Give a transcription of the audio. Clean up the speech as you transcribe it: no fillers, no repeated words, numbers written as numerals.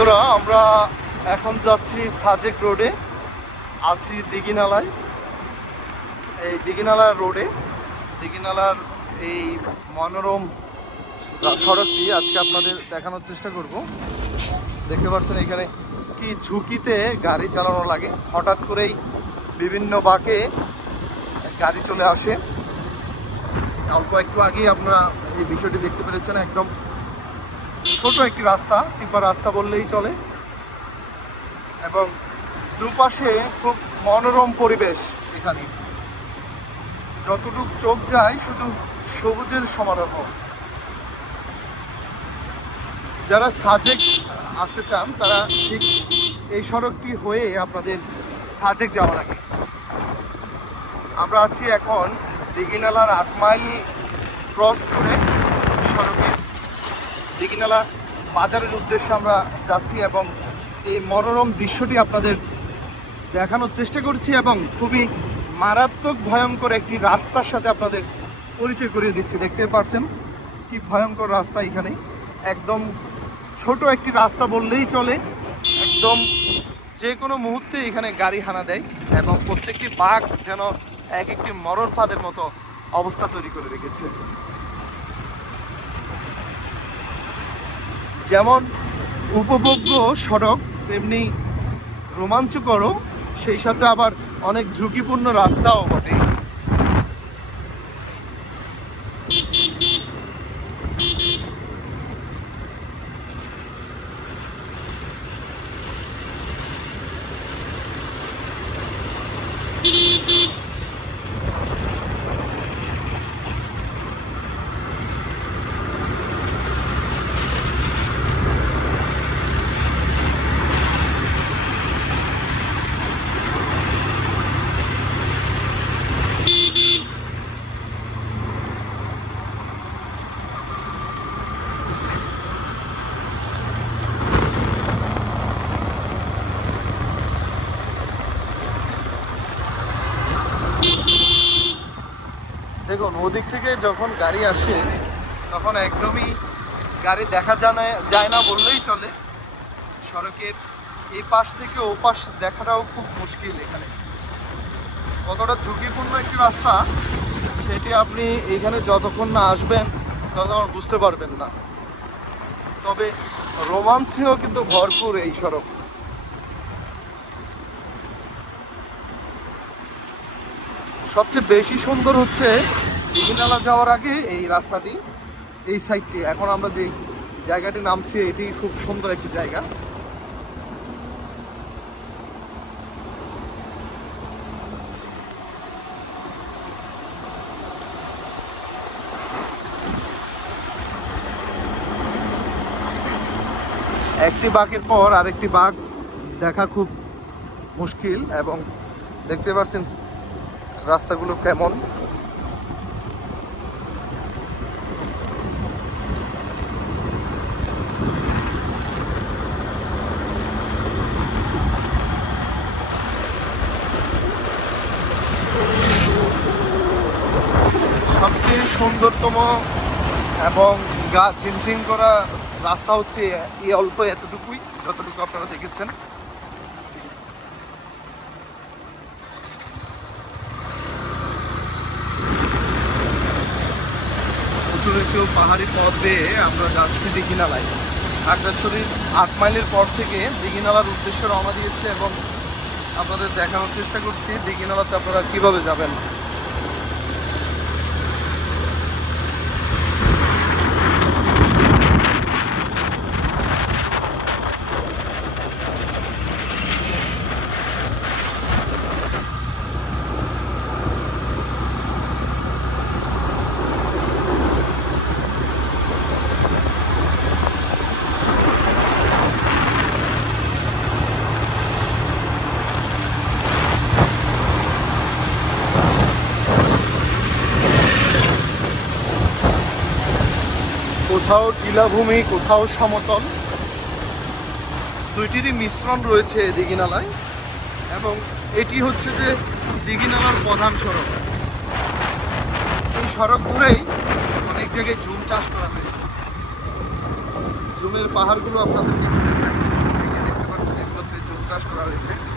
বন্ধুরা, আমরা এখন যাচ্ছি সাজেক রোডে, আছি দিঘিনালায়। এই দিঘিনালা রোডে, দিঘিনালার এই মনোরম সড়কটি আজকে আপনাদের দেখানোর চেষ্টা করব। দেখতে পাচ্ছেন এখানে কি ঝুঁকিতে গাড়ি চালানো লাগে। হঠাৎ করেই বিভিন্ন বাঁকে গাড়ি চলে আসে। অল্প একটু আগেই আপনারা এই বিষয়টি দেখতে পেরেছেন। একদম ছোট একটি রাস্তা, চিপা রাস্তা বললেই চলে, এবং দুপাশে খুব মনোরম পরিবেশ। এখানে যতটুকু চোখ যায় শুধু সবুজের সমারোহ। যারা সাজেক আসতে চান তারা ঠিক এই সড়কটি হয়ে আপনাদের সাজেক যাওয়া লাগে। আমরা আছি এখন দিঘিনালার 8 মাইল ক্রস করে সড়কে দিঘিনালা বাজারের উদ্দেশ্যে আমরা যাচ্ছি, এবং এই মনোরম দৃশ্যটি আপনাদের দেখানোর চেষ্টা করছি, এবং খুবই মারাত্মক ভয়ঙ্কর একটি রাস্তার সাথে আপনাদের পরিচয় করিয়ে দিচ্ছি। দেখতে পাচ্ছেন কি ভয়ঙ্কর রাস্তা। এখানে একদম ছোট একটি রাস্তা বললেই চলে। একদম যে কোনো মুহূর্তে এখানে গাড়ি হানা দেয়, এবং প্রত্যেকটি বাঁক যেন এক একটি মরণ ফাঁদের মতো অবস্থা তৈরি করে রেখেছে। যেমন উপভোগ্য সড়ক তেমনি রোমাঞ্চকরও, সেই সাথে আবার অনেক ঝুঁকিপূর্ণ রাস্তাও বটে। দেখুন, ওদিক থেকে যখন গাড়ি আসে তখন একদমই গাড়ি দেখা যায় না বললেই চলে। সড়কের এই পাশ থেকে ও পাশ দেখাটাও খুব মুশকিল। এখানে কতটা ঝুঁকিপূর্ণ একটি রাস্তা সেটি আপনি এখানে যতক্ষণ না আসবেন ততক্ষণ বুঝতে পারবেন না। তবে রোমাঞ্চেও কিন্তু ভরপুর এই সড়ক। সবচেয়ে বেশি সুন্দর হচ্ছে দিঘিনালা যাওয়ার আগে এই রাস্তাটি, এই সাইডটি। এখন আমরা যে জায়গাটি নামছি এটি খুব সুন্দর একটি জায়গা। একটি বাঁকের পর আরেকটি বাঁক দেখা খুব মুশকিল, এবং দেখতে পাচ্ছেন রাস্তাগুলো কেমন। সবচেয়ে সুন্দরতম এবং গা ঝিমঝিম করা রাস্তা হচ্ছে এই অল্প এতটুকুই, যতটুকু আপনারা দেখেছেন। উঁচু নিচু পাহাড়ি পথ বেয়ে আমরা যাচ্ছি দিঘিনালায়। খাগড়াছড়ির 8 মাইলের পর থেকে দিঘিনালার উদ্দেশ্যে রওনা দিয়েছে, এবং আপনাদের দেখানোর চেষ্টা করছি দিঘিনালাতে আপনারা কিভাবে যাবেন। কোথাও টিলাভূমি, কোথাও সমতল, দুইটিরই মিশ্রণ রয়েছে দিঘিনালায়। এবং এটি হচ্ছে যে দিঘিনালার প্রধান সড়ক। এই সড়ক ধরেই অনেক জায়গায় জুম চাষ করা হয়েছে। জুমের পাহাড়গুলো আপনাদেরকে একটু দেখাই। চাষ করা হয়েছে।